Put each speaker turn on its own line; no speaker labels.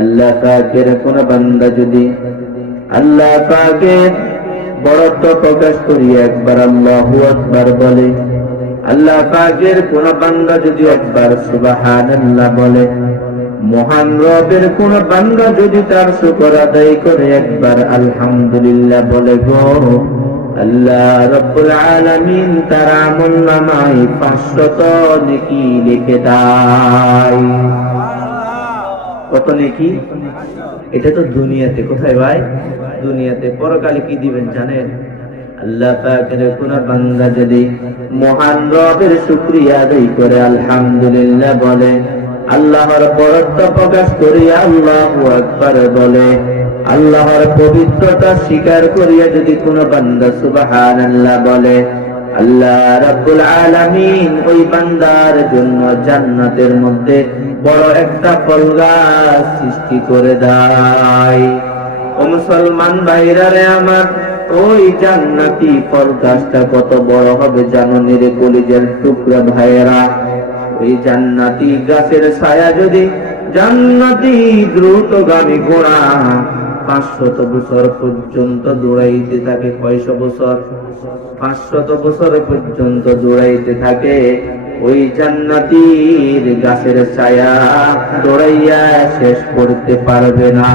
আল্লাহ পাকের কোন বান্দা যদি আল্লাহ পাকের বড়ত্ব প্রকাশ করি, একবার আল্লাহ আকবার বলে। আল্লাহ পাকের কোন বান্দা যদি একবার সুবহানাল্লাহ বলে। মহান রবের কোন বান্দা যদি তার শুকর আদায় করে, একবার আলহামদুলিল্লাহ বলে গো। আল্লাহ রব্বুল আলামিন তার আমল পাঁচশত নেকি লিখে দেয়। কত নেকি? এটা তো দুনিয়াতে কোথায় ভাই? দুনিয়াতে পরকালে কি দিবেন জানেন? আল্লাহ পাকের কোন বান্দা যদি মহান রবের আদায় করে, আলহামদুলিল্লাহ বলে, আল্লাহর বরত্ব প্রকাশ করিয়া আল্লাহ আকবার বলে, আল্লাহর পবিত্রতা স্বীকার করিয়া যদি কোন বান্দা সুবহানাল্লাহ বলে আল্লাহ আলামিন ওই বান্দার জন্য জান্নাতের মধ্যে বড় একটা সৃষ্টি করে ও মুসলমান ভাইরারে আমার, ওই জান্নাতি ফল গাছটা কত বড় হবে জানো নিরে কলিজের টুকরা ভাইয়েরা? ওই জান্নাতি গাছের ছায়া যদি জান্নাতি দ্রুতগামী ঘোড়া পাঁচশত বছর পর্যন্ত দৌড়াইতে থাকে, কয়শ বছর? পাঁচশত বছর পর্যন্ত দৌড়াইতে থাকে ওই জান্নাতির গাছের ছায়া দৌড়াইয়া শেষ করতে পারবে না।